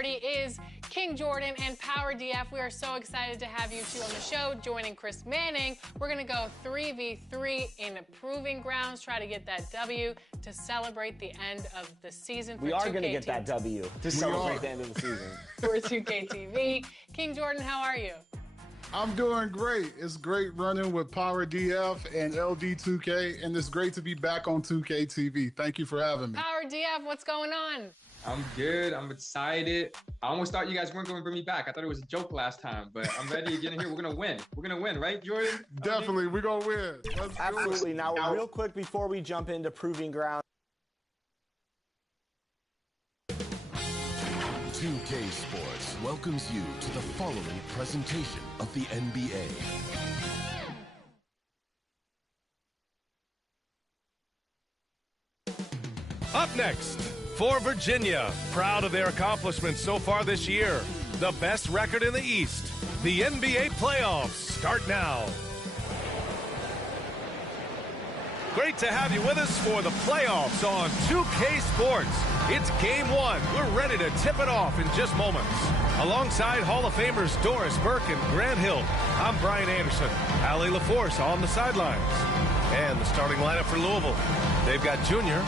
party is King Jordan and Power DF. We are so excited to have you two on the show. Joining Chris Manning, we're going to go 3v3 in Proving Grounds, try to get that W to celebrate the end of the season for 2K. We are going to get that W to celebrate the end of the season. For 2K TV. King Jordan, how are you? I'm doing great. It's great running with Power DF and LD2K, and it's great to be back on 2K TV. Thank you for having me. Power DF, what's going on? I'm good. I'm excited. I almost thought you guys weren't going to bring me back. I thought it was a joke last time, but I'm ready to get in here. We're going to win. We're going to win, right, Jordan? Definitely. We're going to win. Let's Absolutely. Now, real quick before we jump into Proving Ground. 2K Sports welcomes you to the following presentation of the NBA. Up next, for Virginia, proud of their accomplishments so far this year. The best record in the East. The NBA playoffs start now. Great to have you with us for the playoffs on 2K Sports. It's Game 1. We're ready to tip it off in just moments. Alongside Hall of Famers Doris Burke and Grant Hill, I'm Brian Anderson. Allie LaForce on the sidelines. And the starting lineup for Louisville. They've got Junior,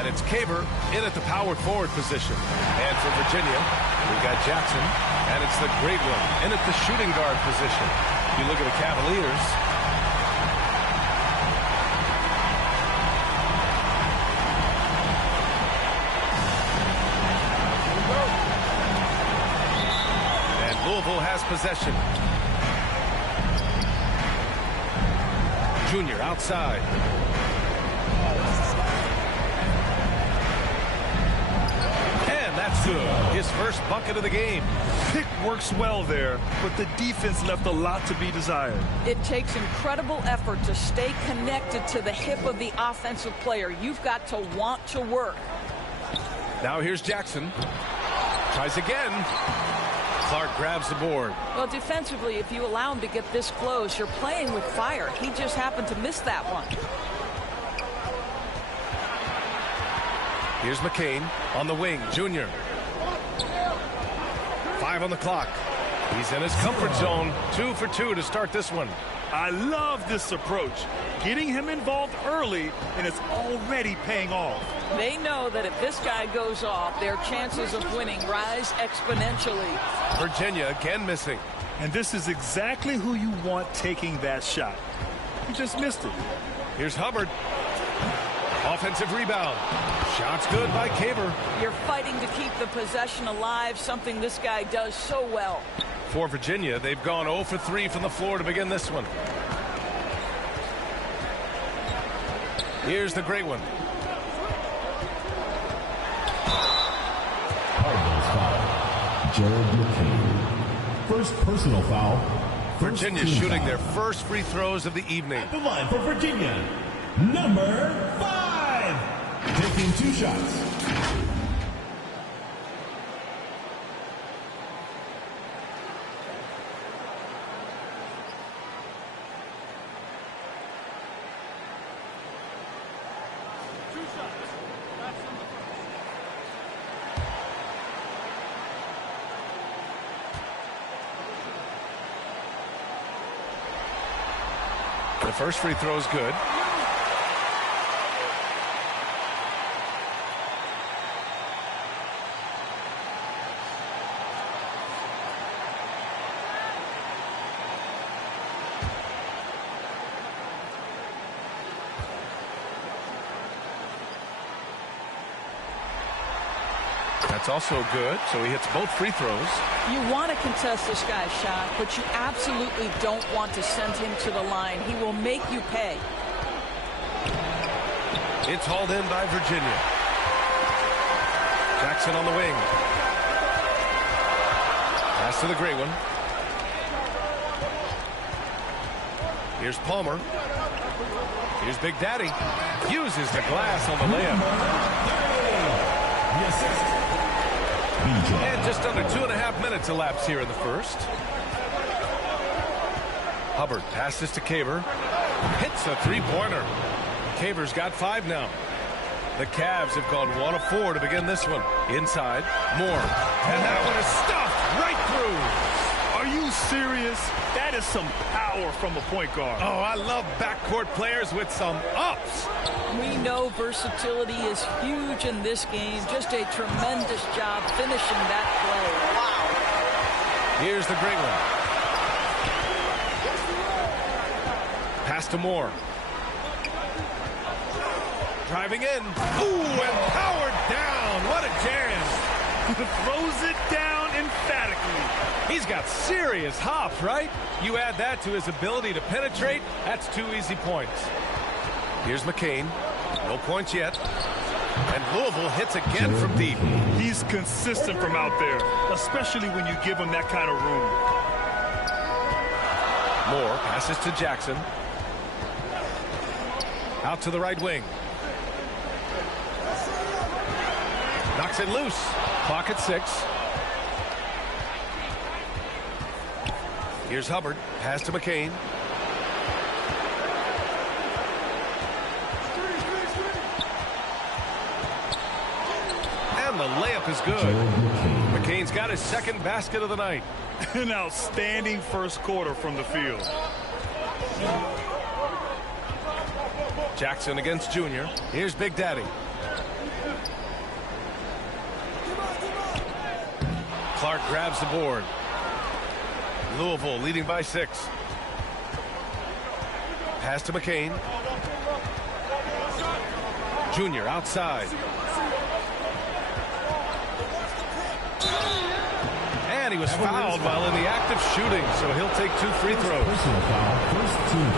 and it's Caver in at the power forward position. And for Virginia, we've got Jackson, and it's the great one in at the shooting guard position. You look at the Cavaliers. Louisville has possession. Junior outside. And that's good. His first bucket of the game. Pick works well there, but the defense left a lot to be desired. It takes incredible effort to stay connected to the hip of the offensive player. You've got to want to work. Now here's Jackson. Tries again. Clark grabs the board. Well, defensively, if you allow him to get this close, you're playing with fire. He just happened to miss that one. Here's McCain on the wing. Junior. 5 on the clock. He's in his comfort zone. 2 for 2 to start this one. I love this approach. Getting him involved early, and it's already paying off. They know that if this guy goes off, their chances of winning rise exponentially. Virginia again missing. And this is exactly who you want taking that shot. You just missed it. Here's Hubbard. Offensive rebound. Shot's good by Caver. You're fighting to keep the possession alive, something this guy does so well. For Virginia, they've gone 0 for 3 from the floor to begin this one. Here's the great one. Cardinals foul. Jared McCain. First personal foul. Virginia shooting their first free throws of the evening. At the line for Virginia, number 5. Taking 2 shots. The first free throw is good. That's also good, so he hits both free throws. You want to contest this guy's shot, but you absolutely don't want to send him to the line. He will make you pay. It's hauled in by Virginia. Jackson on the wing. Pass to the great one. Here's Palmer. Here's Big Daddy. Uses the glass on the layup. And just under 2.5 minutes elapsed here in the first. Hubbard passes to Caver. Hits a three-pointer. Caver's got 5 now. The Cavs have gone 1 of 4 to begin this one. Inside, Moore. And that one is stuffed right through. Are you serious? That is some power from a point guard. Oh, I love backcourt players with some ups. We know versatility is huge in this game. Just a tremendous job finishing that play. Wow. Here's the great one. Pass to Moore. Driving in. Ooh, and powered down. What a jam. Throws it down emphatically. He's got serious hops, right? You add that to his ability to penetrate, that's 2 easy points. Here's McCain. No points yet. And Louisville hits again from deep. He's consistent from out there, especially when you give him that kind of room. Moore passes to Jackson. Out to the right wing. Knocks it loose. Clock at 6. Here's Hubbard. Pass to McCain. And the layup is good. McCain's got his second basket of the night. An outstanding first quarter from the field. Jackson against Junior. Here's Big Daddy. Clark grabs the board. Louisville leading by 6. Pass to McCain. Junior outside. And he was fouled while in the act of shooting, so he'll take 2 free throws.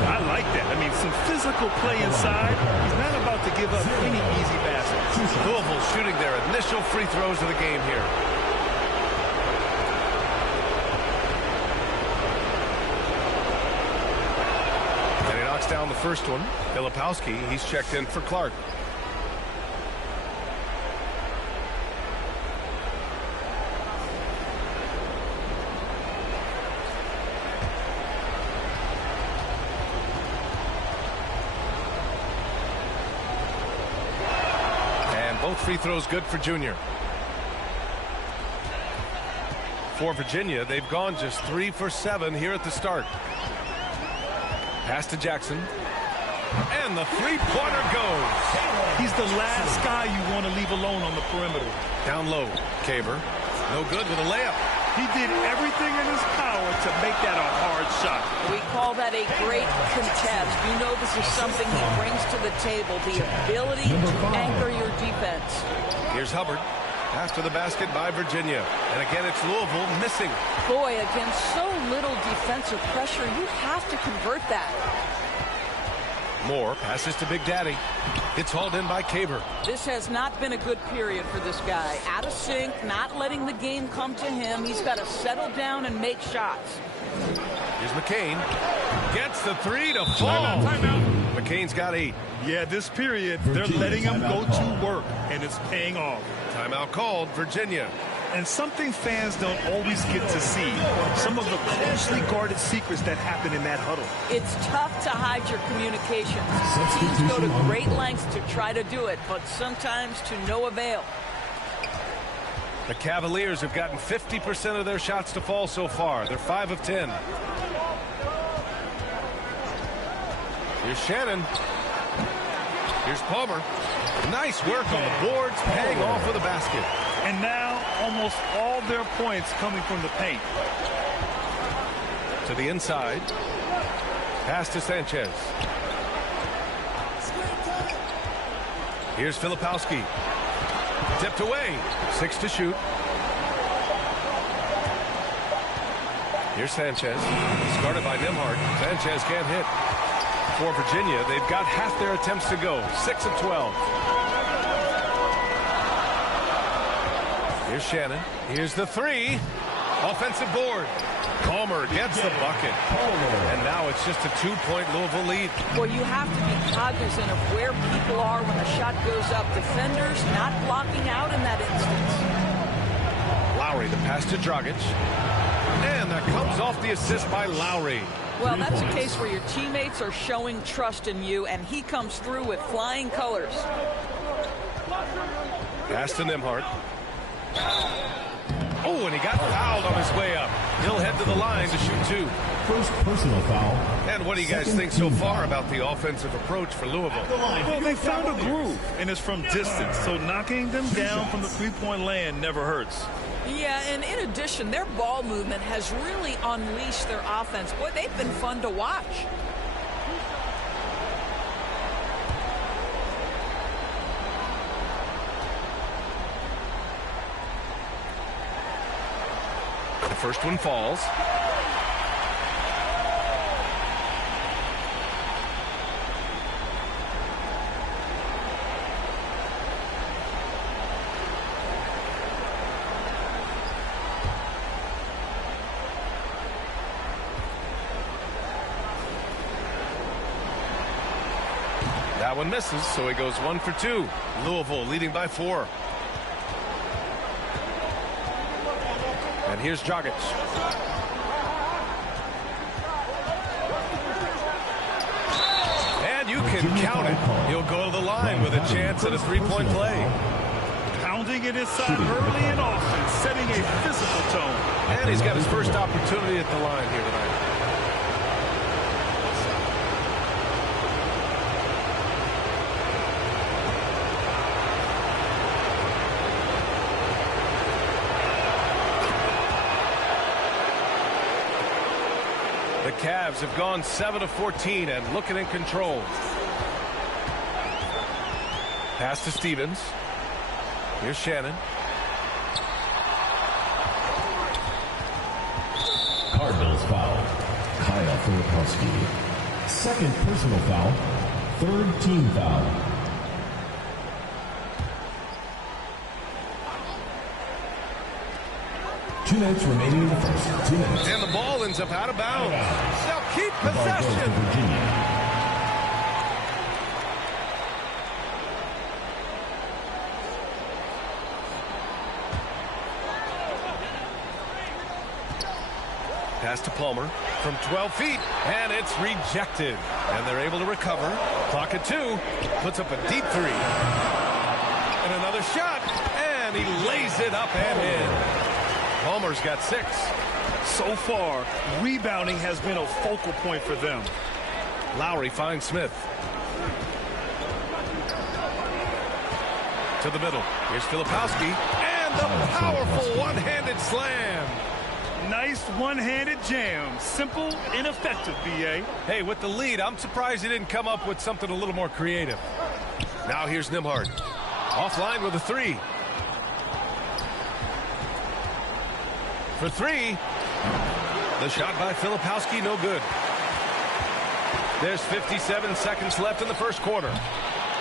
I like that. I mean, some physical play inside. He's not about to give up any easy baskets. Louisville shooting their initial free throws of the game here. Down the first one. Filipowski, he's checked in for Clark. And both free throws good for Junior. For Virginia, they've gone just 3 for 7 here at the start. Pass to Jackson. And the three-pointer goes. He's the last guy you want to leave alone on the perimeter. Down low. Caber. No good with a layup. He did everything in his power to make that a hard shot. We call that a great contest. You know this is something he brings to the table, the ability to anchor your defense. Here's Hubbard. Pass to the basket by Virginia. And again, it's Louisville missing. Boy, against so little defensive pressure, you have to convert that. Moore passes to Big Daddy. It's hauled in by Caber. This has not been a good period for this guy. Out of sync, not letting the game come to him. He's got to settle down and make shots. Here's McCain. Gets the 3 to fall. Timeout. McCain's got 8. Yeah, this period, they're letting him go to work, and it's paying off. Timeout called, Virginia. And something fans don't always get to see, some of the closely guarded secrets that happen in that huddle. It's tough to hide your communications. Teams go to great lengths to try to do it, but sometimes to no avail. The Cavaliers have gotten 50% of their shots to fall so far. They're 5 of 10. Here's Shannon. Here's Palmer. Nice work on the boards, paying off with a basket. And now almost all their points coming from the paint. To the inside. Pass to Sanchez. Here's Filipowski. Tipped away. 6 to shoot. Here's Sanchez. Guarded by Nembhard. Sanchez can't hit. For Virginia, they've got half their attempts to go. 6 of 12. Here's Shannon. Here's the 3. Offensive board. Palmer gets the bucket. And now it's just a 2-point Louisville lead. Well, you have to be cognizant of where people are when the shot goes up. Defenders not blocking out in that instance. Lowry, the pass to Dragic. And that comes off the assist by Lowry. Well, that's a case where your teammates are showing trust in you, and he comes through with flying colors. Pass to Nembhard. Oh, and he got fouled on his way up. He'll head to the line to shoot 2. First personal foul. And what do you guys think so far about the offensive approach for Louisville? Well, they found a groove, and it's from distance. So knocking them down from the three-point land never hurts. Yeah, and in addition, their ball movement has really unleashed their offense. Boy, they've been fun to watch. The first one falls. That one misses, so he goes 1 for 2. Louisville leading by 4. And here's Dragic. And you can count it. He'll go to the line with a chance at a three-point play. Pounding it inside early and often, setting a physical tone. And he's got his first opportunity at the line here tonight. The Cavs have gone 7 of 14 and looking in control. Pass to Stevens. Here's Shannon. Cardinals foul. Kyle Filipowski. Second personal foul. Third team foul. Two minutes remaining in the first. 2 minutes. And the ball ends up out of bounds. They'll keep possession. Virginia. Pass to Palmer from 12 feet, and it's rejected. And they're able to recover. Clock at 2. Puts up a deep 3. And another shot, and he lays it up and in. Palmer's got 6. So far, rebounding has been a focal point for them. Lowry finds Smith. To the middle. Here's Filipowski, and the powerful one-handed slam. Nice one-handed jam. Simple and effective, B.A. Hey, with the lead, I'm surprised he didn't come up with something a little more creative. Now here's Nembhard. Offline with a 3. For 3. The shot by Filipowski, no good. There's 57 seconds left in the first quarter.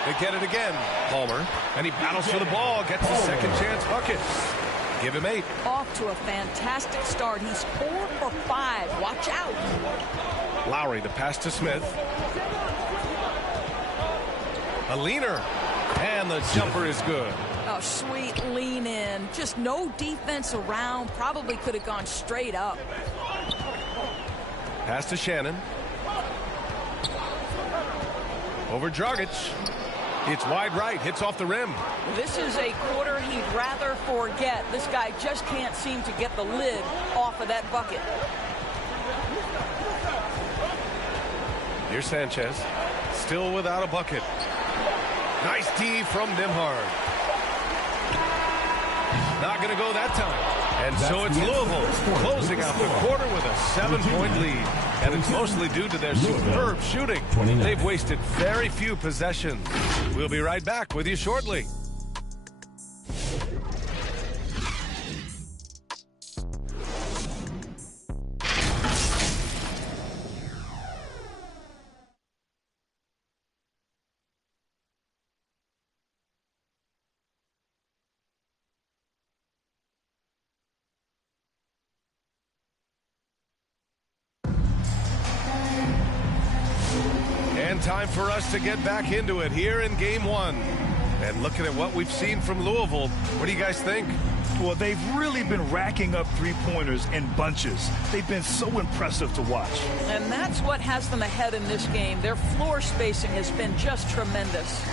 They get it again. Palmer, and he battles for the ball, gets a second chance bucket. Give him 8. Off to a fantastic start. He's 4 for 5. Watch out. Lowry, the pass to Smith. A leaner, and the jumper is good. Oh, sweet lean in. Just no defense around. Probably could have gone straight up. Pass to Shannon. Over Dragic. It's wide right. Hits off the rim. This is a quarter he'd rather forget. This guy just can't seem to get the lid off of that bucket. Here's Sanchez. Still without a bucket. Nice D from Nembhard. Not going to go that time. And so it's Louisville closing out the quarter with a 7-point lead. And it's mostly due to their superb shooting. They've wasted very few possessions. We'll be right back with you shortly. Time for us to get back into it here in game 1. And looking at what we've seen from Louisville, what do you guys think? Well, they've really been racking up three-pointers in bunches. They've been so impressive to watch. And that's what has them ahead in this game. Their floor spacing has been just tremendous.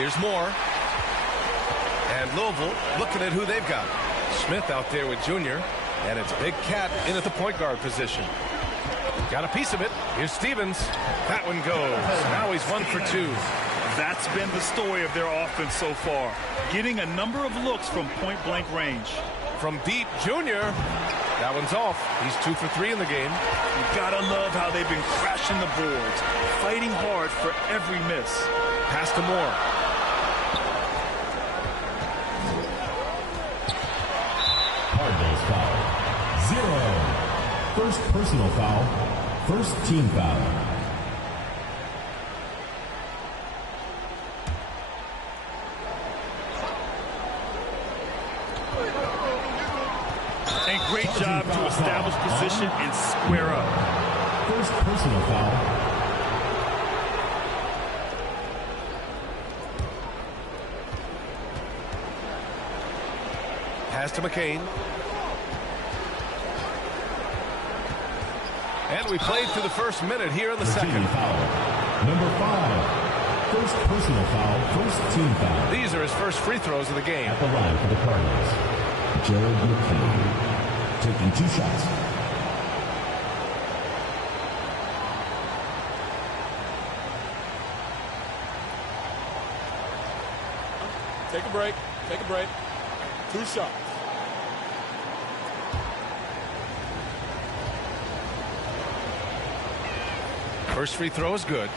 Here's Moore. And Louisville looking at who they've got. Smith out there with Junior. And it's Big Cat in at the point guard position. Got a piece of it. Here's Stevens. That one goes. Now he's 1 for 2. That's been the story of their offense so far. Getting a number of looks from point-blank range. From deep, Junior. That one's off. He's 2 for 3 in the game. You gotta love how they've been crashing the boards, fighting hard for every miss. Pass to Moore. Cardinals foul. 0. First personal foul. First team foul. And great job to establish position and square up. First personal foul. Pass to McCain. And we played through the first minute here in the second. Foul. Number 5. First personal foul. First team foul. These are his first free throws of the game. At the line for the Cardinals, Jared McCain. Taking 2 shots. Take a break. Take a break. 2 shots. First free throw is good.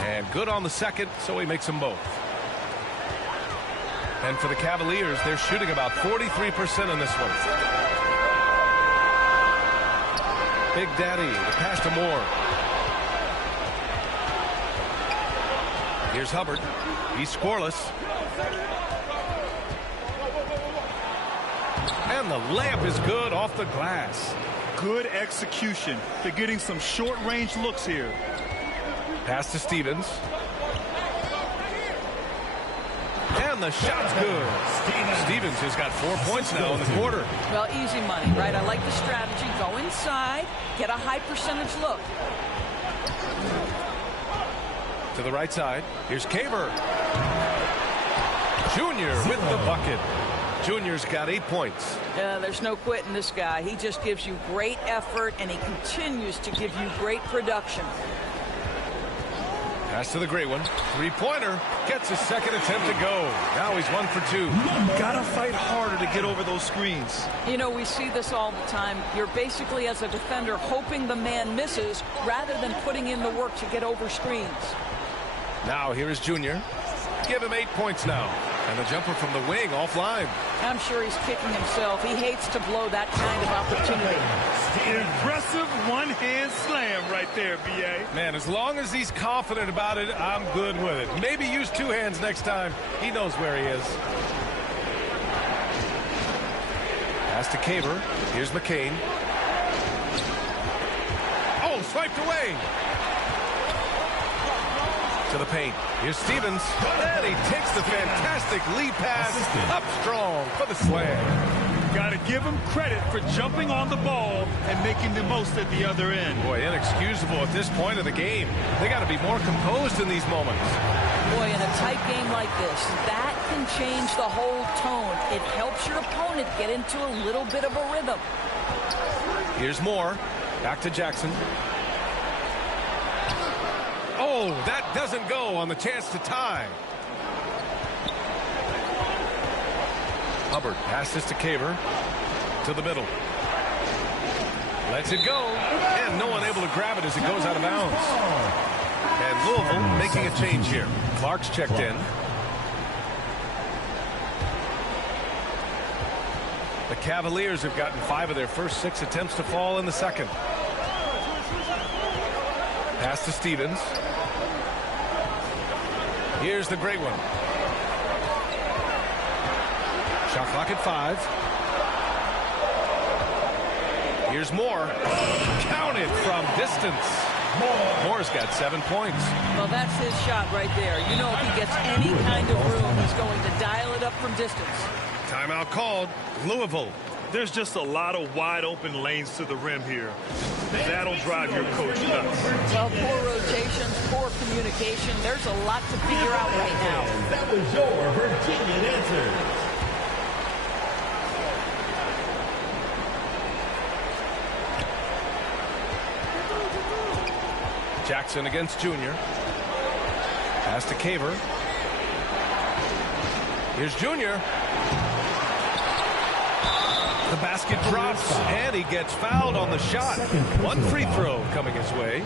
And good on the second, so he makes them both. And for the Cavaliers, they're shooting about 43% in this one. Big Daddy, the pass to Moore. Here's Hubbard. He's scoreless. And the layup is good off the glass. Good execution. They're getting some short-range looks here. Pass to Stevens. And the shot's good. Stevens has got 4 points now in the quarter. Well, easy money, right? I like the strategy. Go inside, get a high percentage look. To the right side. Here's Caver. Junior with the bucket. Junior's got 8 points. There's no quitting this guy. He just gives you great effort, and he continues to give you great production. Pass to the great one. 3-pointer. Gets his second attempt to go. Now he's 1 for 2. Gotta fight harder to get over those screens. You know, we see this all the time. You're basically, as a defender, hoping the man misses rather than putting in the work to get over screens. Now here is Junior. Give him 8 points now. And the jumper from the wing offline. I'm sure he's kicking himself. He hates to blow that kind of opportunity. Impressive one-hand slam right there, B.A. Man, as long as he's confident about it, I'm good with it. Maybe use 2 hands next time. He knows where he is. Pass to Caver. Here's McCain. Oh, swiped away. To the paint. Here's Stevens. And he takes the fantastic lead pass up strong for the slam. Got to give him credit for jumping on the ball and making the most at the other end. Boy, inexcusable at this point of the game. They got to be more composed in these moments. Boy, in a tight game like this, that can change the whole tone. It helps your opponent get into a little bit of a rhythm. Here's Moore. Back to Jackson. Oh, that doesn't go on the chance to tie. Hubbard passes to Caver. To the middle. Lets it go. And no one able to grab it as it goes out of bounds. And Louisville making a change here. Clark's checked in. The Cavaliers have gotten 5 of their first 6 attempts to fall in the second. Pass to Stevens. Here's the great one. Shot clock at 5. Here's Moore. Counted from distance. Moore's got 7 points. Well, that's his shot right there. You know, if he gets any kind of room, he's going to dial it up from distance. Timeout called. Louisville. There's just a lot of wide open lanes to the rim here. That'll drive your coach nuts. Well, poor rotations, poor communication. There's a lot to figure out right now. That was your Virginian answer. Jackson against Junior. Pass to Caver. Here's Junior. The basket drops, and he gets fouled on the shot. One free throw coming his way.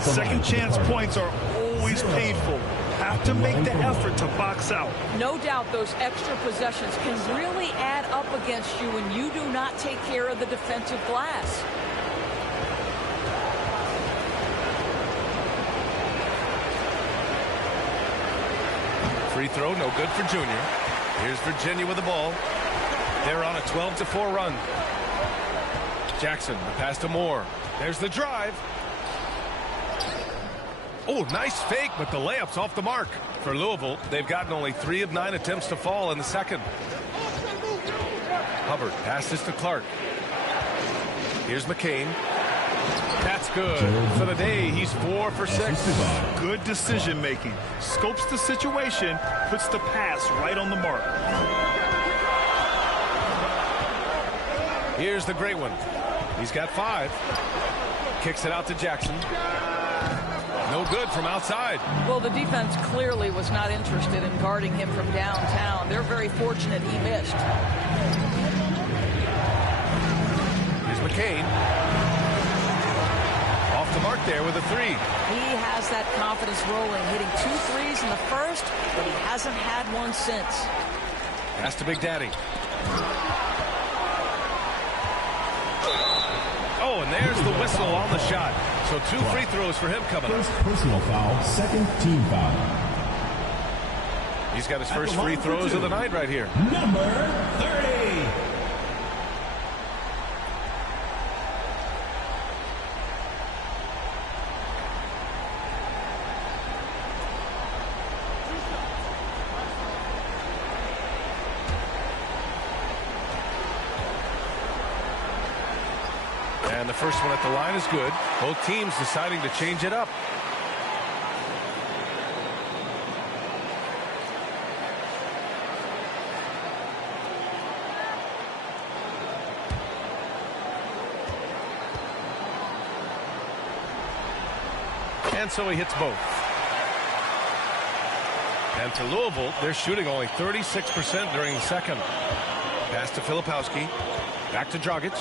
Second chance points are always painful. Have to make the effort to box out. No doubt those extra possessions can really add up against you when you do not take care of the defensive glass. Free throw, no good for Junior. Here's Virginia with the ball. They're on a 12-4 run. Jackson, the pass to Moore. There's the drive. Oh, nice fake, but the layup's off the mark. For Louisville, they've gotten only 3 of 9 attempts to fall in the second. Hubbard passes to Clark. Here's McCain. That's good. For the day, he's 4 for 6. Good decision making. Scopes the situation, puts the pass right on the mark. Here's the great one. He's got 5. Kicks it out to Jackson. No good from outside. Well, the defense clearly was not interested in guarding him from downtown. They're very fortunate he missed. Here's McCain. Off the mark there with a 3. He has that confidence rolling, hitting 2 threes in the first, but he hasn't had one since. Pass to Big Daddy. Oh, and there's the whistle on the shot. So 2 free throws for him coming up. First personal foul, second team foul. He's got his first free throws of the night right here. Number 30. And the first one at the line is good. Both teams deciding to change it up. And so he hits both. And for Louisville, they're shooting only 36% during the second. Pass to Filipowski. Back to Dragic.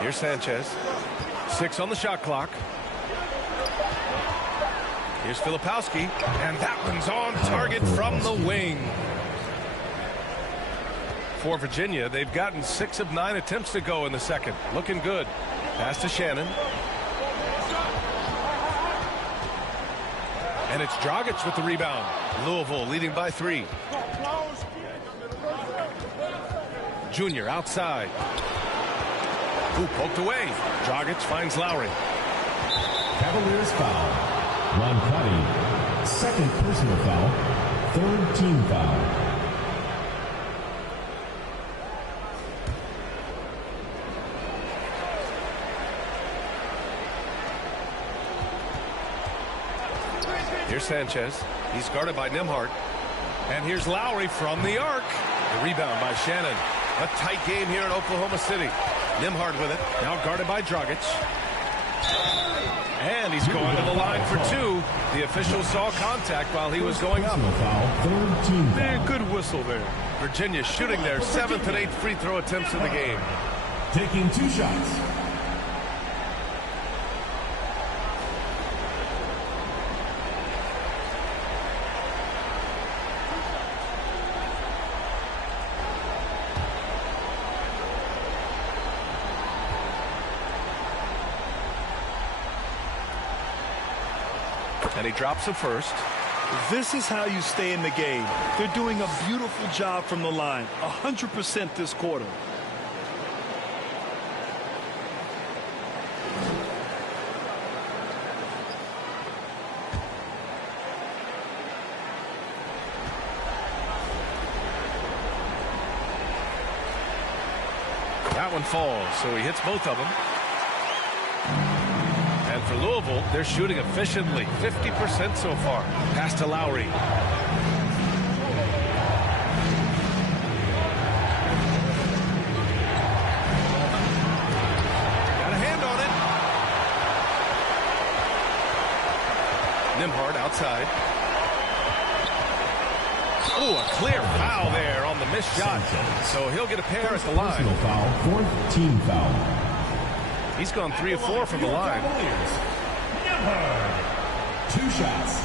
Here's Sanchez. 6 on the shot clock. Here's Filipowski. And that one's on target from the wing. For Virginia, they've gotten 6 of 9 attempts to go in the second. Looking good. Pass to Shannon. And it's Dragic with the rebound. Louisville leading by 3. Junior outside. Ooh, poked away. Dragic finds Lowry. Cavaliers foul. Roncati, second personal foul, third team foul. Here's Sanchez. He's guarded by Nembhard. And here's Lowry from the arc. The rebound by Shannon. A tight game here in Oklahoma City. Nembhard with it. Now guarded by Dragic. And he's going to the line for 2. The official saw contact while he was going up. Man, good whistle there. Virginia shooting their 7th and 8th free throw attempts in the game. Taking 2 shots. And he drops the first. This is how you stay in the game. They're doing a beautiful job from the line, 100% this quarter. That one falls, so he hits both of them. And for Louisville, they're shooting efficiently, 50% so far. Pass to Lowry. Got a hand on it. Nembhard outside. Oh, a clear foul there on the missed shot. So he'll get a pair at the line. Foul, fourth team foul. He's gone 3 of 4 from the line. Nembhard. 2 shots.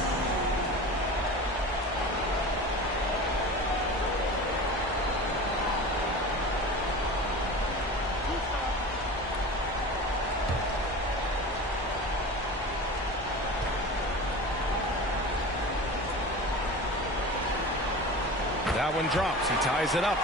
That one drops. He ties it up.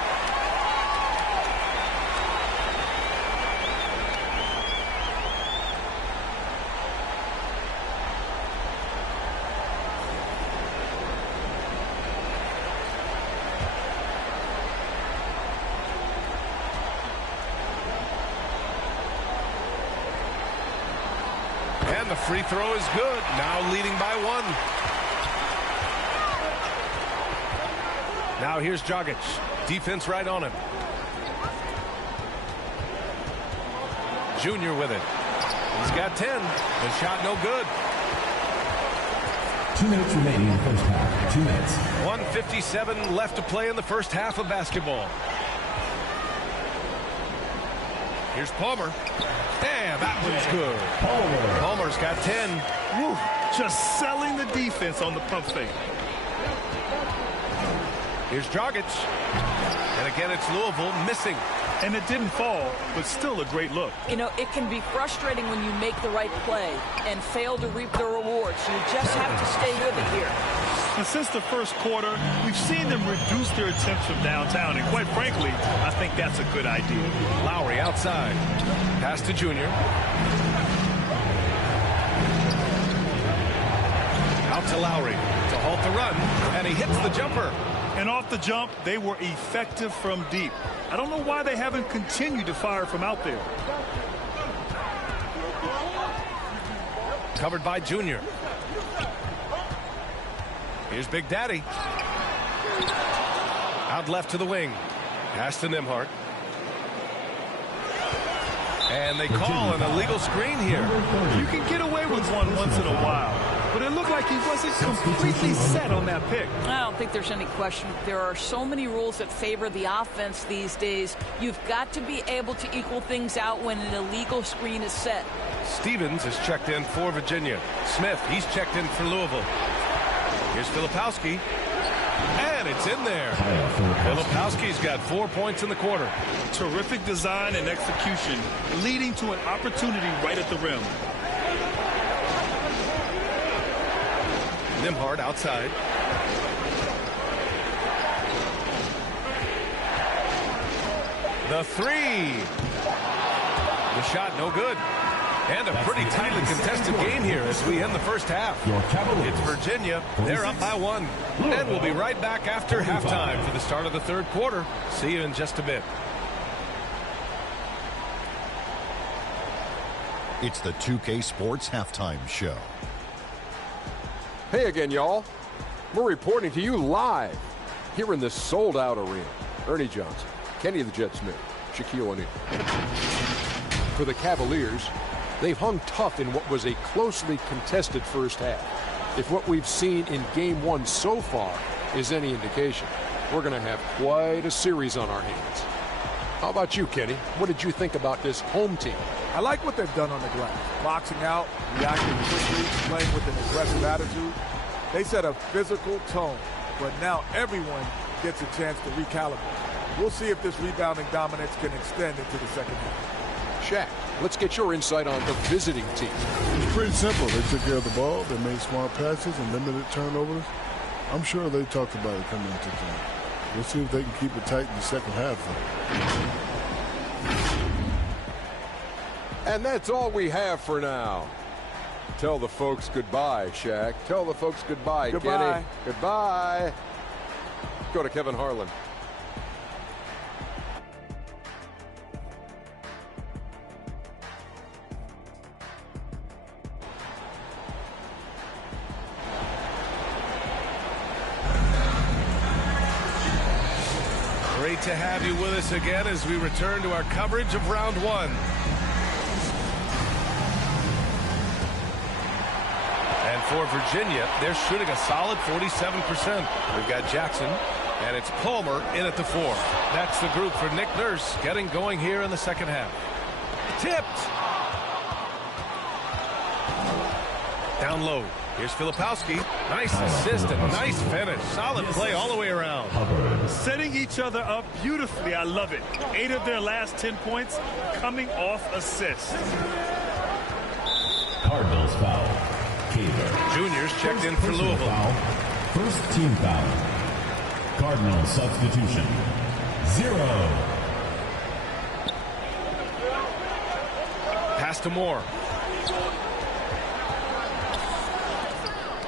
And the free throw is good. Now leading by 1. Now here's Dragic. Defense right on him. Junior with it. He's got 10. The shot no good. 2 minutes remaining in the first half. 2 minutes. 1:57 left to play in the first half of basketball. Here's Palmer. Damn, that one's good. Palmer's got 10. Woo, just selling the defense on the pump fake. Here's Dragic. And again, it's Louisville missing. And it didn't fall, but still a great look. You know, it can be frustrating when you make the right play and fail to reap the rewards. You just have to stay with it here. And since the first quarter, we've seen them reduce their attempts from downtown. And quite frankly, I think that's a good idea. Lowry outside. Pass to Junior. Out to Lowry to halt the run. And he hits the jumper. And off the jump, they were effective from deep. I don't know why they haven't continued to fire from out there. Covered by Junior. Here's Big Daddy. Out left to the wing. Pass to Nembhard. And they call an illegal screen here. You can get away with one once in a while. But it looked like he wasn't completely set on that pick. I don't think there's any question. There are so many rules that favor the offense these days. You've got to be able to equal things out when an illegal screen is set. Stevens is checked in for Virginia. Smith, he's checked in for Louisville. Here's Filipowski. And it's in there. Filipowski's got 4 points in the quarter. Terrific design and execution, leading to an opportunity right at the rim. Nembhard outside. The three. The shot no good. And a pretty tightly contested game here as we end the first half. It's Virginia. They're up by 1. And we'll be right back after halftime for the start of the third quarter. See you in just a bit. It's the 2K Sports Halftime Show. Hey again, y'all. We're reporting to you live here in this sold-out arena. Ernie Johnson, Kenny the Jet Smith, Shaquille O'Neal. For the Cavaliers, they've hung tough in what was a closely contested first half. If what we've seen in Game 1 so far is any indication, we're going to have quite a series on our hands. How about you, Kenny? What did you think about this home team? I like what they've done on the glass. Boxing out, reacting quickly, playing with an aggressive attitude. They set a physical tone, but now everyone gets a chance to recalibrate. We'll see if this rebounding dominance can extend into the second half. Shaq, let's get your insight on the visiting team. It's pretty simple. They took care of the ball. They made smart passes and limited turnovers. I'm sure they talked about it coming into game. We'll see if they can keep it tight in the second half. And that's all we have for now. Tell the folks goodbye, Shaq. Tell the folks goodbye, Goodbye. Kenny. Goodbye. Go to Kevin Harlan. Great to have you with us again as we return to our coverage of round one. And for Virginia, they're shooting a solid 47%. We've got Jackson, and it's Palmer in at the 4. That's the group for Nick Nurse getting going here in the second half. Tipped. Down low. Here's Filipowski. Nice assist and nice finish. Solid play all the way around. Setting each other up beautifully. I love it. 8 of their last 10 points coming off assists. Cardinals foul. Caver. Juniors checked in for Louisville. Foul. First team foul. Cardinals substitution. 0. Pass to Moore.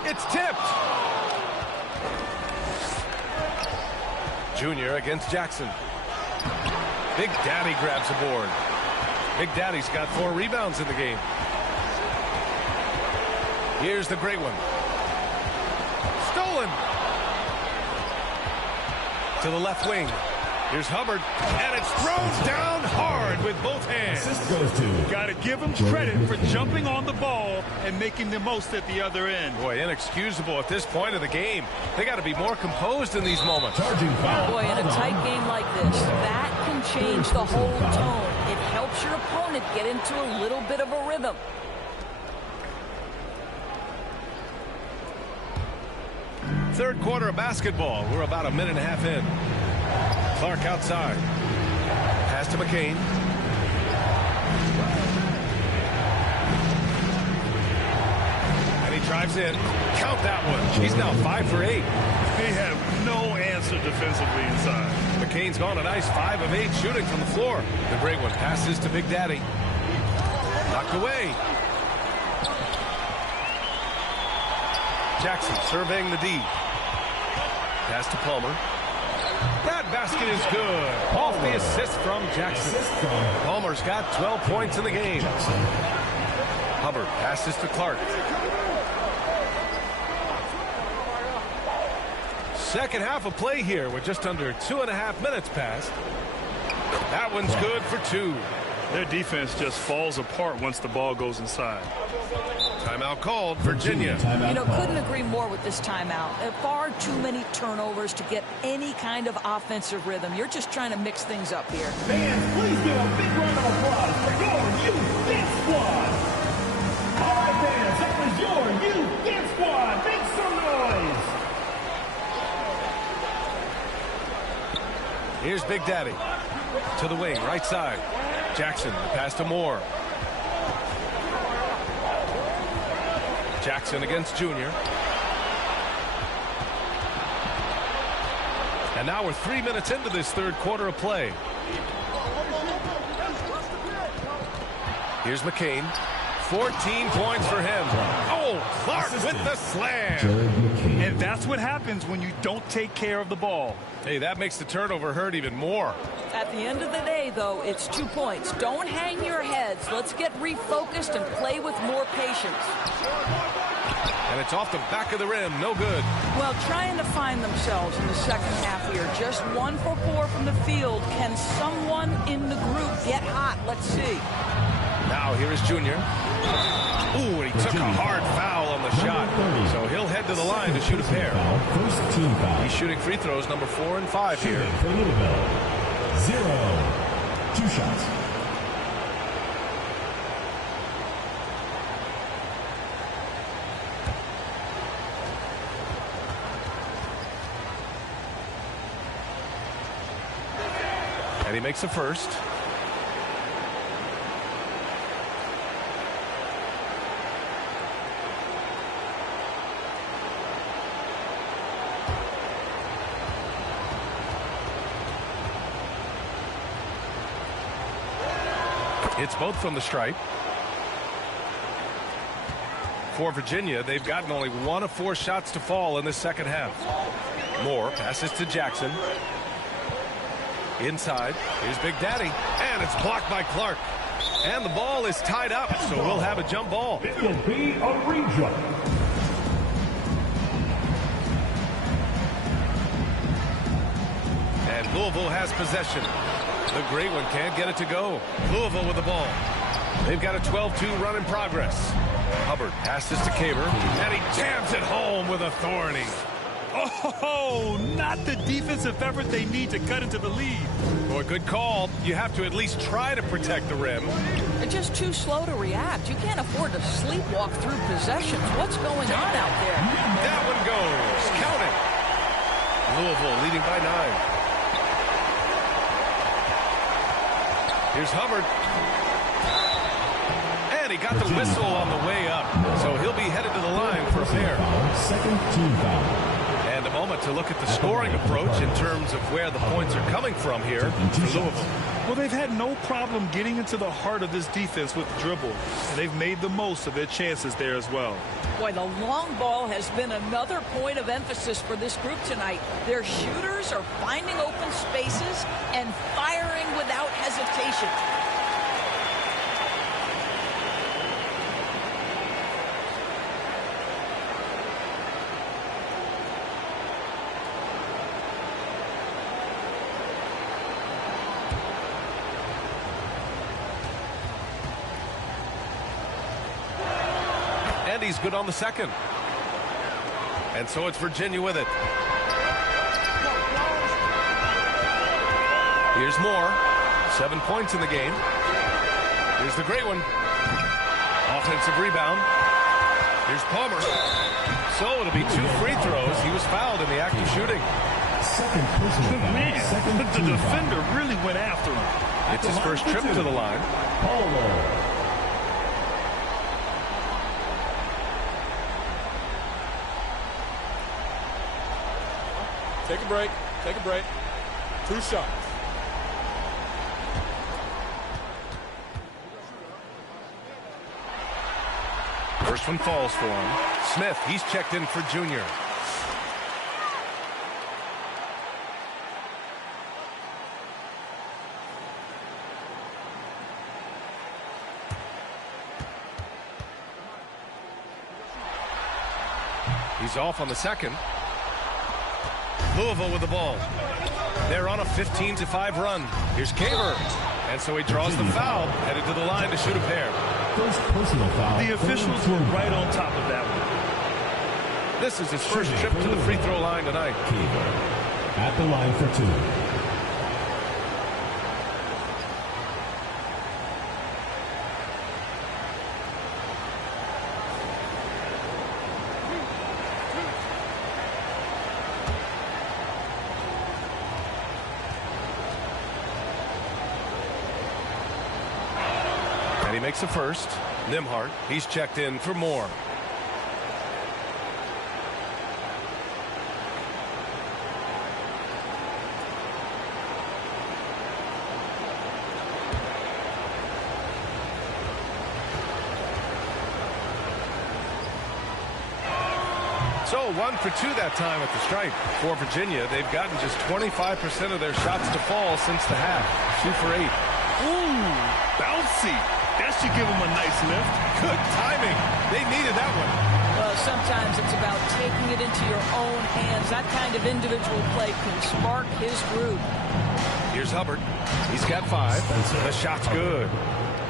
It's tipped. Junior against Jackson. Big Daddy grabs the board. Big Daddy's got 4 rebounds in the game. Here's the great one. Stolen. To the left wing. Here's Hubbard, and it's thrown down hard with both hands. Got to give him credit for jumping on the ball and making the most at the other end. Boy, inexcusable at this point of the game. They got to be more composed in these moments. Boy, in a tight game like this, that can change the whole tone. It helps your opponent get into a little bit of a rhythm. Third quarter of basketball. We're about a minute and a half in. Clark outside. Pass to McCain. And he drives in. Count that one. He's now 5 for 8. They have no answer defensively inside. McCain's gone a nice 5 of 8 shooting from the floor. The great one passes to Big Daddy. Knocked away. Jackson surveying the D. Pass to Palmer. That basket is good. Off the assist from Jackson. Palmer's got 12 points in the game. Hubbard passes to Clark. Second half of play here with just under 2.5 minutes passed. That one's good for 2. Their defense just falls apart once the ball goes inside. Timeout called, Virginia. Couldn't agree more with this timeout. Far too many turnovers to get any kind of offensive rhythm. You're just trying to mix things up here. Fans, please give a big round of applause for your youth dance squad. All right, fans, that was your youth dance squad. Make some noise. Here's Big Daddy. To the wing, right side. Jackson, the pass to Moore. Jackson against Junior. And now we're 3 minutes into this third quarter of play. Here's McCain. 14 points for him. Oh, Clark with the slam. And that's what happens when you don't take care of the ball. Hey, that makes the turnover hurt even more. At the end of the day, though, it's 2 points. Don't hang your heads. Let's get refocused and play with more patience. And it's off the back of the rim. No good. Well, trying to find themselves in the second half here. Just 1 for 4 from the field. Can someone in the group get hot? Let's see. Now here is Junior. Ooh, and he took a hard foul on the shot. So he'll head to the line to shoot a pair. First team foul. He's shooting free throws number 4 and 5 here. For Louisville. 0. 2 shots. And he makes the first. It's both from the stripe. For Virginia, they've gotten only 1 of 4 shots to fall in the second half. Moore passes to Jackson. Inside, here's Big Daddy, and it's blocked by Clark. And the ball is tied up, so we'll have a jump ball. It will be a re-jump. And Louisville has possession. The great one can't get it to go. Louisville with the ball. They've got a 12-2 run in progress. Hubbard passes to Caver, and he jams it home with authority. Oh, not the defensive effort they need to cut into the lead. Boy, good call. You have to at least try to protect the rim. They're just too slow to react. You can't afford to sleepwalk through possessions. What's going on out there? That one goes. Count it. Louisville leading by 9. Here's Hubbard. And he got the whistle on the way up. So he'll be headed to the line for a pair. Second team foul. And a moment to look at the scoring approach in terms of where the points are coming from here for Louisville. Well, they've had no problem getting into the heart of this defense with the dribble, and they've made the most of their chances there as well. Boy, the long ball has been another point of emphasis for this group tonight. Their shooters are finding open spaces and firing without hesitation. And he's good on the second. And so it's Virginia with it. Here's Moore. 7 points in the game. Here's the great one. Offensive rebound. Here's Palmer. So it'll be 2 free throws. He was fouled in the act of shooting. Second personal foul. Man, the defender really went after him. It's his first trip to the line. Palmer. Take a break. Take a break. 2 shots. First one falls for him. Smith, he's checked in for Junior. He's off on the second. Louisville with the ball. They're on a 15-5 run. Here's Caver. And so he draws the foul, headed to the line to shoot a pair. First personal foul. The officials were right on top of that one. This is his first trip to the free throw line tonight. Caver at the line for 2. He makes the first. Nimhart, he's checked in for more. So 1 for 2 that time at the stripe. For Virginia, they've gotten just 25% of their shots to fall since the half. 2 for 8. Ooh, bouncy. That should give them a nice lift. Good timing. They needed that one. Well, sometimes it's about taking it into your own hands. That kind of individual play can spark his group. Here's Hubbard. He's got 5. The shot's good.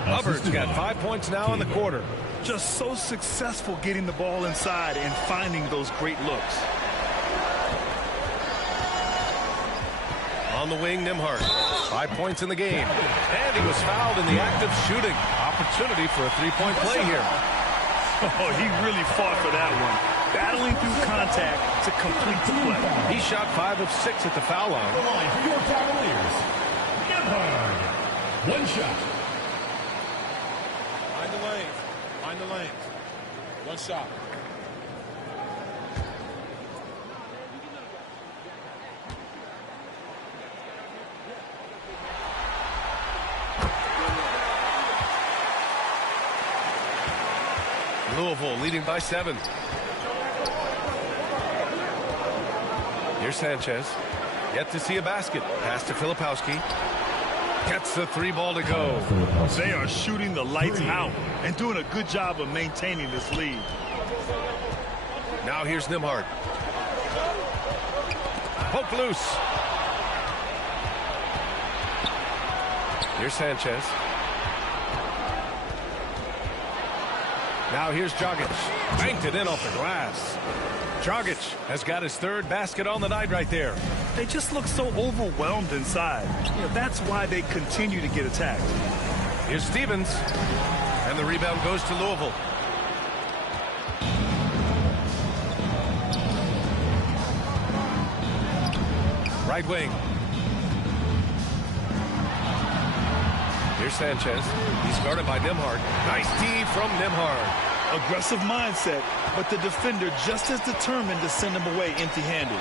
Hubbard's got 5 points now in the quarter. Just so successful getting the ball inside and finding those great looks. On the wing, Nimhart. 5 points in the game. And he was fouled in the act of shooting. Opportunity for a 3-point play here. Oh, he really fought for that one. Battling through contact to complete the play. He shot 5 of 6 at the foul line. The line for your Cavaliers. Nimhart. 1 shot. Find the lanes. Find the lanes. 1 shot. Louisville leading by 7. Here's Sanchez. Yet to see a basket. Pass to Filipowski. Gets the 3 ball to go. They are shooting the lights out and doing a good job of maintaining this lead. Now here's Nembhard. Poke loose. Here's Sanchez. Now here's Dragic. Banked it in off the glass. Dragic has got his 3rd basket on the night right there. They just look so overwhelmed inside. That's why they continue to get attacked. Here's Stevens. And the rebound goes to Louisville. Right wing. Here's Sanchez. He's guarded by Nembhard. Nice D from Nembhard. Aggressive mindset, but the defender just as determined to send him away empty-handed.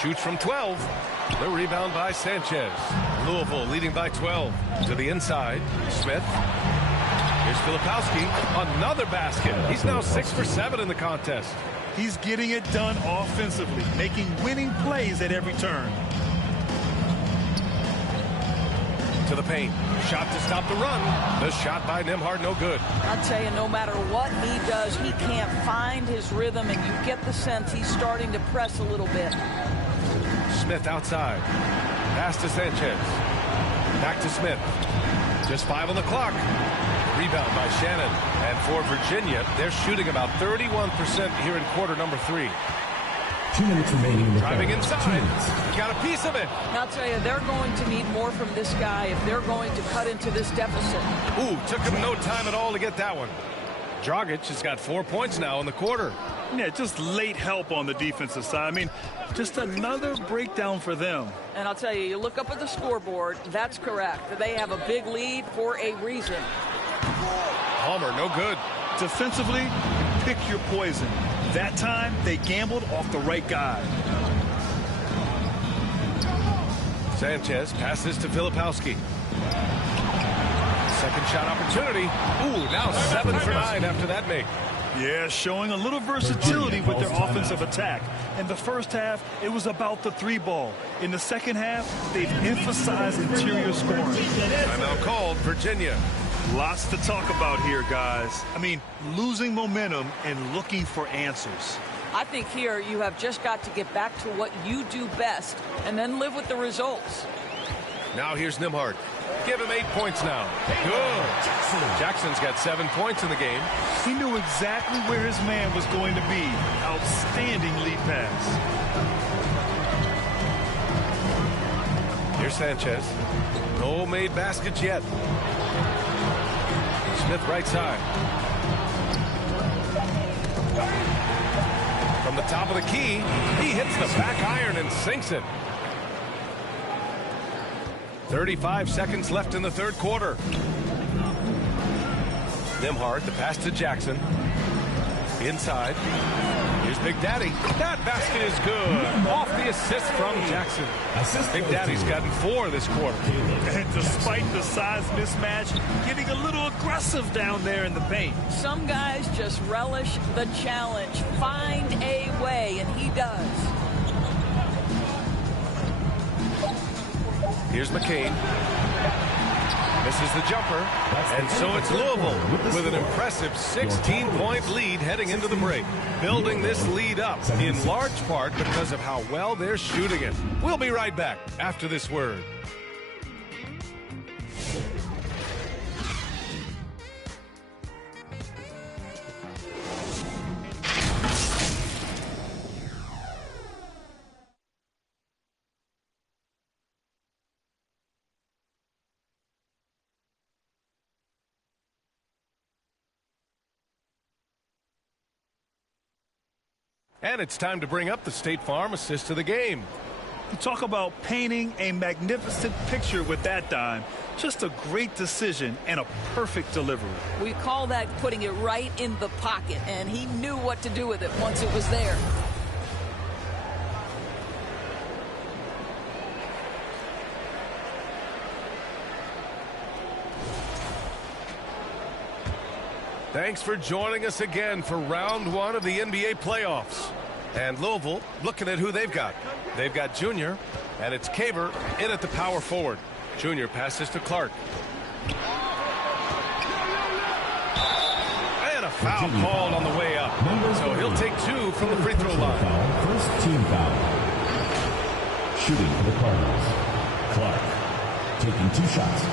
Shoots from 12. The rebound by Sanchez. Louisville leading by 12. To the inside. Smith. Here's Filipowski. Another basket. He's now 6 for 7 in the contest. He's getting it done offensively, making winning plays at every turn. To the paint. Shot to stop the run. The shot by Nembhard, no good. I'll tell you, no matter what he does, he can't find his rhythm, and you get the sense he's starting to press a little bit. Smith outside. Pass to Sanchez. Back to Smith. Just 5 on the clock. Rebound by Shannon. And for Virginia, they're shooting about 31% here in quarter number 3. 2 minutes remaining. Driving inside. Got a piece of it. And I'll tell you, they're going to need more from this guy if they're going to cut into this deficit. Ooh, took him no time at all to get that one. Dragic has got 4 points now in the quarter. Yeah, just late help on the defensive side. I mean, just another breakdown for them. And I'll tell you, you look up at the scoreboard, that's correct. They have a big lead for a reason. Palmer, no good. Defensively, pick your poison. That time, they gambled off the right guy. Sanchez passes to Filipowski. Second shot opportunity. Ooh, now 7 for 9 after that make. Yeah, showing a little versatility with their offensive attack. In the first half, it was about the 3 ball. In the second half, they've emphasized interior scoring. Timeout called, Virginia. Lots to talk about here, guys. I mean, losing momentum and looking for answers. I think here you have just got to get back to what you do best and then live with the results. Now here's Nembhard. Give him 8 points now. Good. Jackson's got 7 points in the game. He knew exactly where his man was going to be. Outstanding lead pass. Here's Sanchez. No made baskets yet. Smith right side. From the top of the key, he hits the back iron and sinks it. 35 seconds left in the 3rd quarter. Nembhard, the pass to Jackson. Inside. Here's Big Daddy. That basket is good. Off the assist from Jackson. Big Daddy's gotten 4 this quarter. And despite the size mismatch, getting a little aggressive down there in the paint. Some guys just relish the challenge. Find a way, and he does. Here's McCain. Misses the jumper. And so it's Louisville with an impressive 16-point lead heading into the break. Building this lead up in large part because of how well they're shooting it. We'll be right back after this word. And it's time to bring up the State Farm assist to the game. You talk about painting a magnificent picture with that dime. Just a great decision and a perfect delivery. We call that putting it right in the pocket, and he knew what to do with it once it was there. Thanks for joining us again for round one of the NBA playoffs. And Louisville looking at who they've got. They've got Junior, and it's Caver in at the power forward. Junior passes to Clark. And a foul called on the way up. So he'll take 2 from the free throw line. First team foul. Shooting for the Cardinals. Clark taking 2 shots.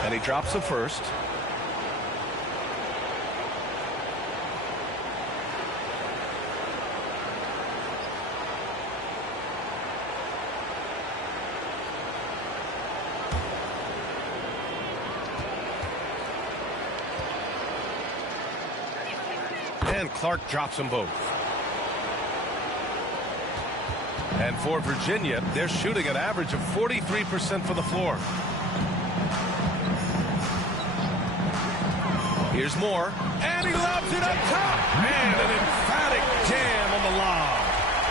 And he drops the first. And Clark drops them both. And for Virginia, they're shooting an average of 43% from the floor. Here's Moore, and he lobs it up top. And an emphatic jam on the lob.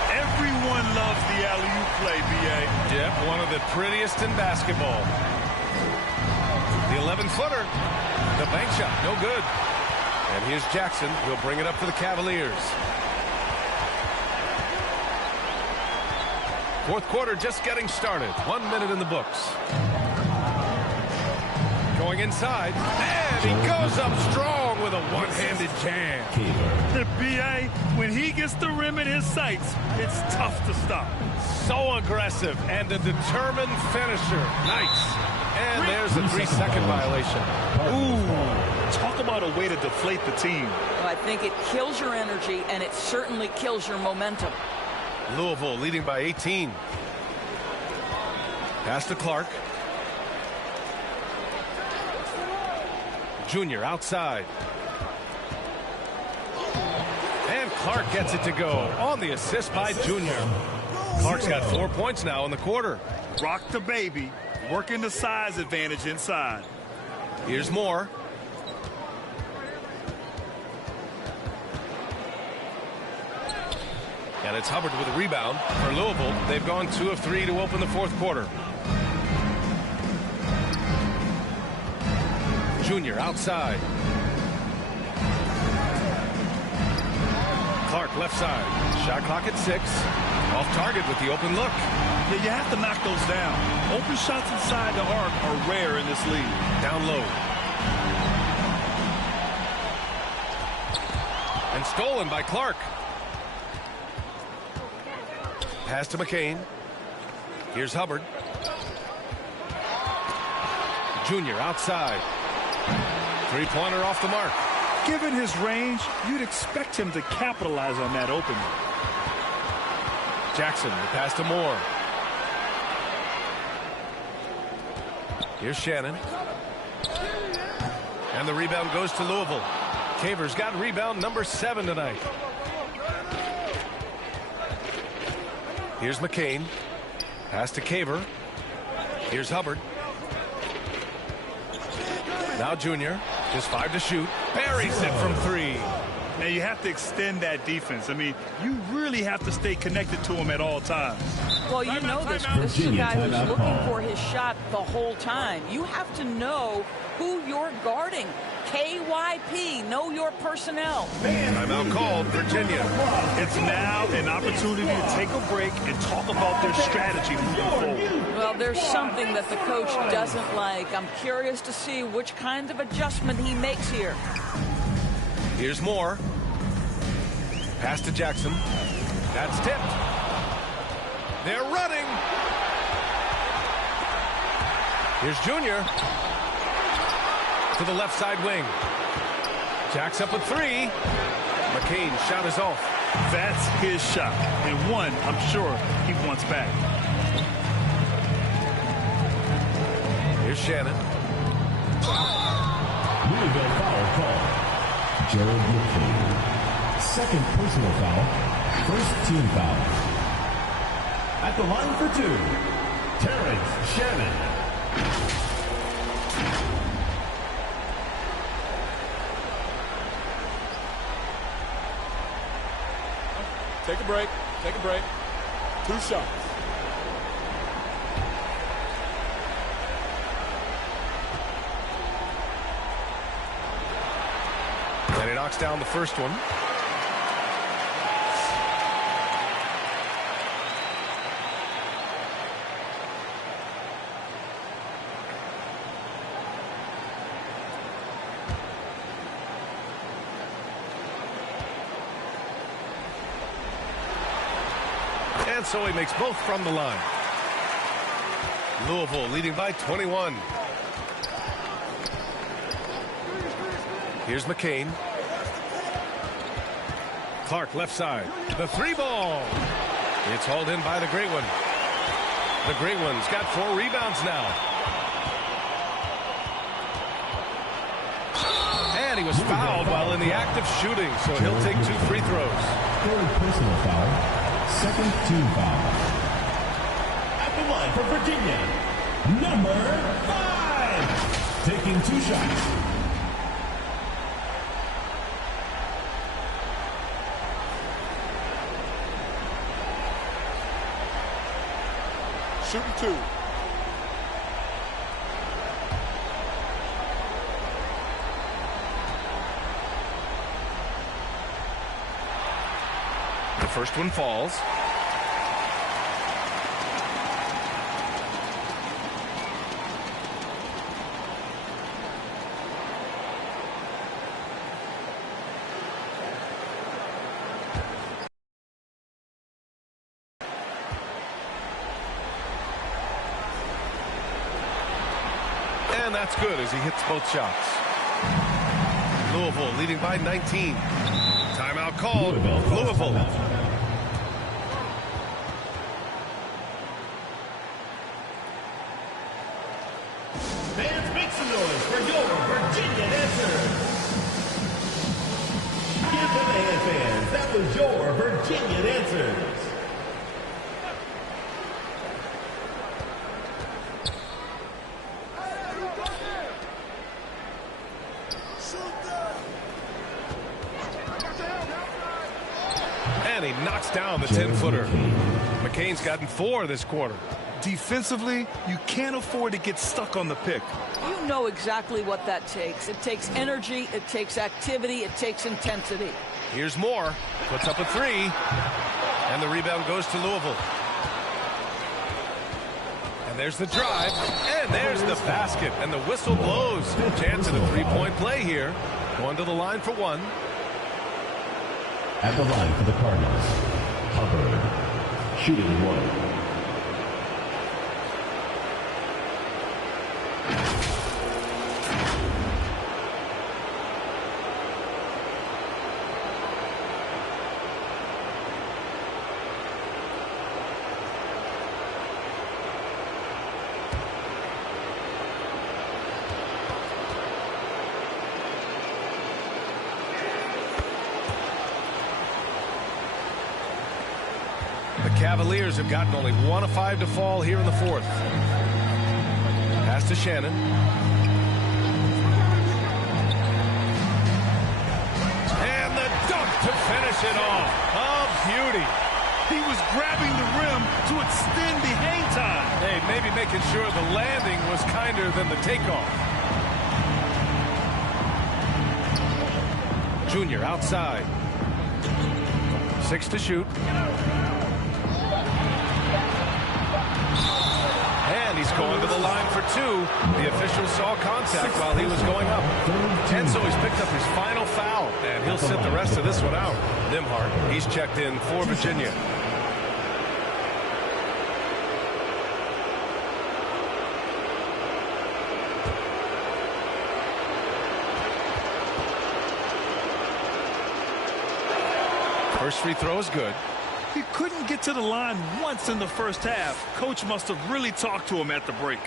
Everyone loves the alley-oop play, B.A. Yep, one of the prettiest in basketball. The 11-footer, the bank shot, no good. And here's Jackson, who'll bring it up for the Cavaliers. Fourth quarter just getting started. 1 minute in the books. Going inside, and he goes up strong with a one-handed jam. The B.A., when he gets the rim in his sights, it's tough to stop. So aggressive and a determined finisher. Nice. And there's a 3-second violation. Ooh, talk about a way to deflate the team. Well, I think it kills your energy, and it certainly kills your momentum. Louisville leading by 18. Pass to Clark. Junior outside. And Clark gets it to go on the assist by Junior. Clark's got 4 points now in the quarter. Rock the baby, working the size advantage inside. Here's Moore. And it's Hubbard with a rebound for Louisville. They've gone 2 of 3 to open the fourth quarter. Junior outside. Clark left side. Shot clock at 6. Off target with the open look. Yeah, you have to knock those down. Open shots inside the arc are rare in this league. Down low. And stolen by Clark. Pass to McCain. Here's Hubbard. Junior outside. Three-pointer off the mark. Given his range, you'd expect him to capitalize on that opening. Jackson, the pass to Moore. Here's Shannon. And the rebound goes to Louisville. Caver's got rebound number 7 tonight. Here's McCain. Pass to Caver. Here's Hubbard. Now Junior. Just 5 to shoot. Buries it from 3. Now you have to extend that defense. I mean, you really have to stay connected to him at all times. Well, you know this is a guy who's looking for his shot the whole time. You have to know who you're guarding. KYP, know your personnel. Timeout called, Virginia. It's now an opportunity to take a break and talk about their strategy moving forward. Well, there's something that the coach doesn't like. I'm curious to see which kind of adjustment he makes here. Here's Moore. Pass to Jackson. That's tipped. They're running. Here's Junior. To the left side wing. Jack's up a 3. McCain's shot is off. That's his shot. And one, I'm sure, he wants back. Here's Shannon. Louisville foul call. Jared McCain. Second personal foul. First team foul. At the line for two, Terrence Shannon. Take a break. Take a break. 2 shots. And he knocks down the first one. And so he makes both from the line. Louisville leading by 21. Here's McCain. Clark left side. The 3-ball. It's hauled in by the Great One. The Great One's got 4 rebounds now. And he was fouled while in the act of shooting, so he'll take 2 free throws. Third personal foul. Second team foul. At the line for Virginia, number 5. Taking 2 shots. Shooting 2. The first one falls. And that's good as he hits both shots. Louisville leading by 19. Timeout called. Louisville. Fans, make some noise for your Virginia dancers. Give them a hand, fans. That was your Virginia dancers. And he knocks down the 10-footer. McCain's gotten 4 this quarter. Defensively, you can't afford to get stuck on the pick. You know exactly what that takes. It takes energy, it takes activity, it takes intensity. Here's Moore. Puts up a 3. And the rebound goes to Louisville. And there's the drive. And there's the basket. And the whistle blows. Chance at a 3-point play here. Going to the line for 1. At the line for the Cardinals, Hubbard, shooting 1. The Cavaliers have gotten only 1 of 5 to fall here in the 4th. Pass to Shannon. And the dunk to finish it off. A beauty. He was grabbing the rim to extend the hang time. Hey, maybe making sure the landing was kinder than the takeoff. Junior outside. 6 to shoot. And he's going to the line for 2. The official saw contact while he was going up. And so he's picked up his final foul, and he'll sit the rest of this one out. Nimhart, he's checked in for Virginia. First free throw is good. He couldn't get to the line once in the first half. Coach must have really talked to him at the break.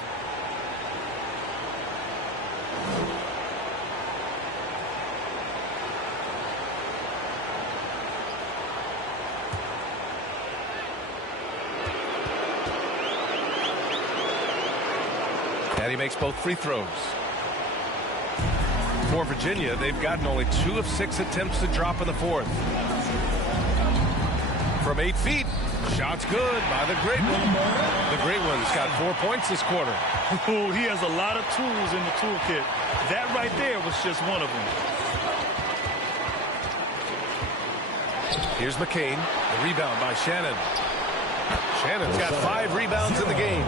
And he makes both free throws. For Virginia, they've gotten only 2 of 6 attempts to drop in the fourth. From 8 feet, shot's good by the Great One. The Great One's got 4 points this quarter. Oh, he has a lot of tools in the toolkit. That right there was just one of them. Here's McCain. The rebound by Shannon. Shannon's got 5 rebounds in the game.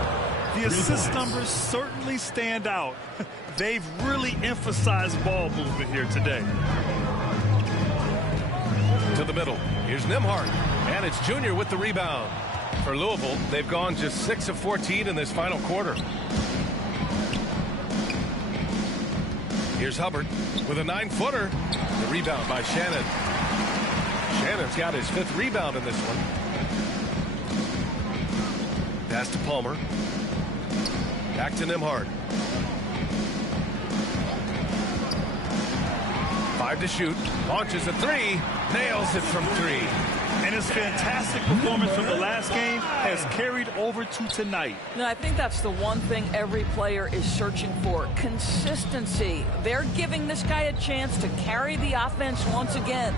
The assist numbers certainly stand out. They've really emphasized ball movement here today. To the middle. Here's Nembhard. And it's Junior with the rebound. For Louisville, they've gone just 6 of 14 in this final quarter. Here's Hubbard with a 9-footer. The rebound by Shannon. Shannon's got his 5th rebound in this one. Pass to Palmer. Back to Nembhard. 5 to shoot. Launches a 3. Nails it from 3. And his fantastic performance from the last game has carried over to tonight. No, I think that's the one thing every player is searching for. Consistency. They're giving this guy a chance to carry the offense once again.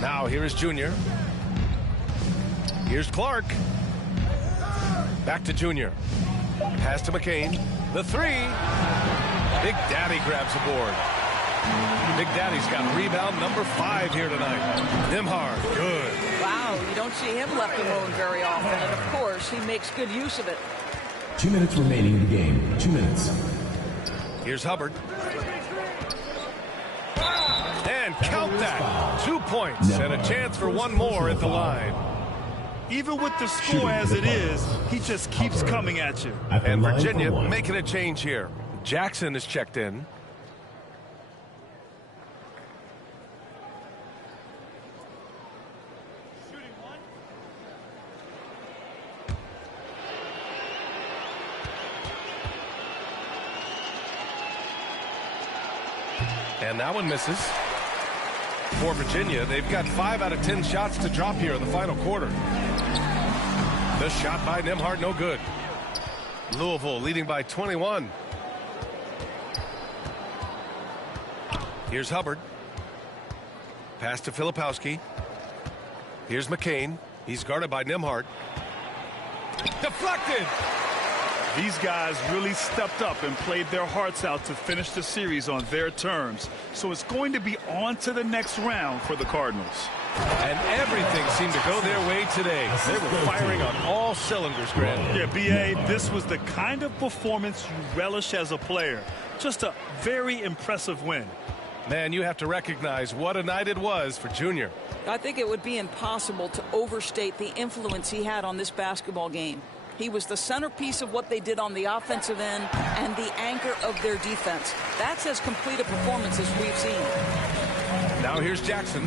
Now here is Junior. Here's Clark. Back to Junior. Pass to McCain. The 3. Big Daddy grabs the board. Big Daddy's got rebound number 5 here tonight. Nembhard, good. Wow, you don't see him left alone very often. And, of course, he makes good use of it. 2 minutes remaining in the game. 2 minutes. Here's Hubbard. And count that. 2 points and a chance for one more at the line. Even with the score as it is, he just keeps coming at you. And Virginia making a change here. Jackson is checked in. And that one misses. For Virginia, they've got 5 out of 10 shots to drop here in the final quarter. The shot by Nembhard, no good. Louisville leading by 21. Here's Hubbard. Pass to Filipowski. Here's McCain. He's guarded by Nembhard. Deflected! These guys really stepped up and played their hearts out to finish the series on their terms. So it's going to be on to the next round for the Cardinals. And everything seemed to go their way today. They were firing on all cylinders, Grant. Yeah, B.A., this was the kind of performance you relish as a player. Just a very impressive win. Man, you have to recognize what a night it was for Junior. I think it would be impossible to overstate the influence he had on this basketball game. He was the centerpiece of what they did on the offensive end and the anchor of their defense. That's as complete a performance as we've seen. Now here's Jackson.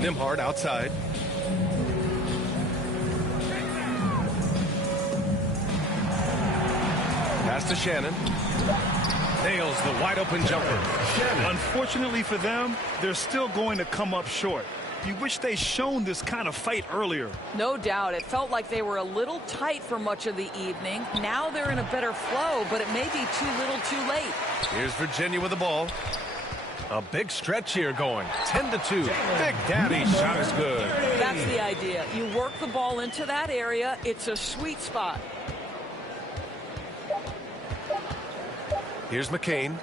Nembhard outside. Pass to Shannon. Nails the wide open jumper. Unfortunately for them, they're still going to come up short. You wish they'd shown this kind of fight earlier. No doubt. It felt like they were a little tight for much of the evening. Now they're in a better flow, but it may be too little too late. Here's Virginia with the ball. A big stretch here going. 10-2. Big Daddy's shot is good. That's the idea. You work the ball into that area. It's a sweet spot. Here's McCain.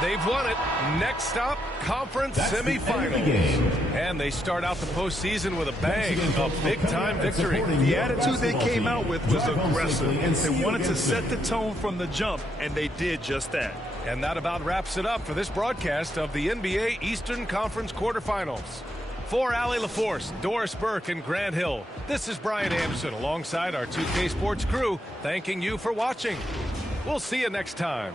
They've won it. Next stop, conference semifinals. And they start out the postseason with a bang, a big-time victory. The attitude they came out with was aggressive. They wanted to set the tone from the jump, and they did just that. And that about wraps it up for this broadcast of the NBA Eastern Conference quarterfinals. For Allie LaForce, Doris Burke, and Grant Hill, this is Brian Anderson alongside our 2K Sports crew, thanking you for watching. We'll see you next time.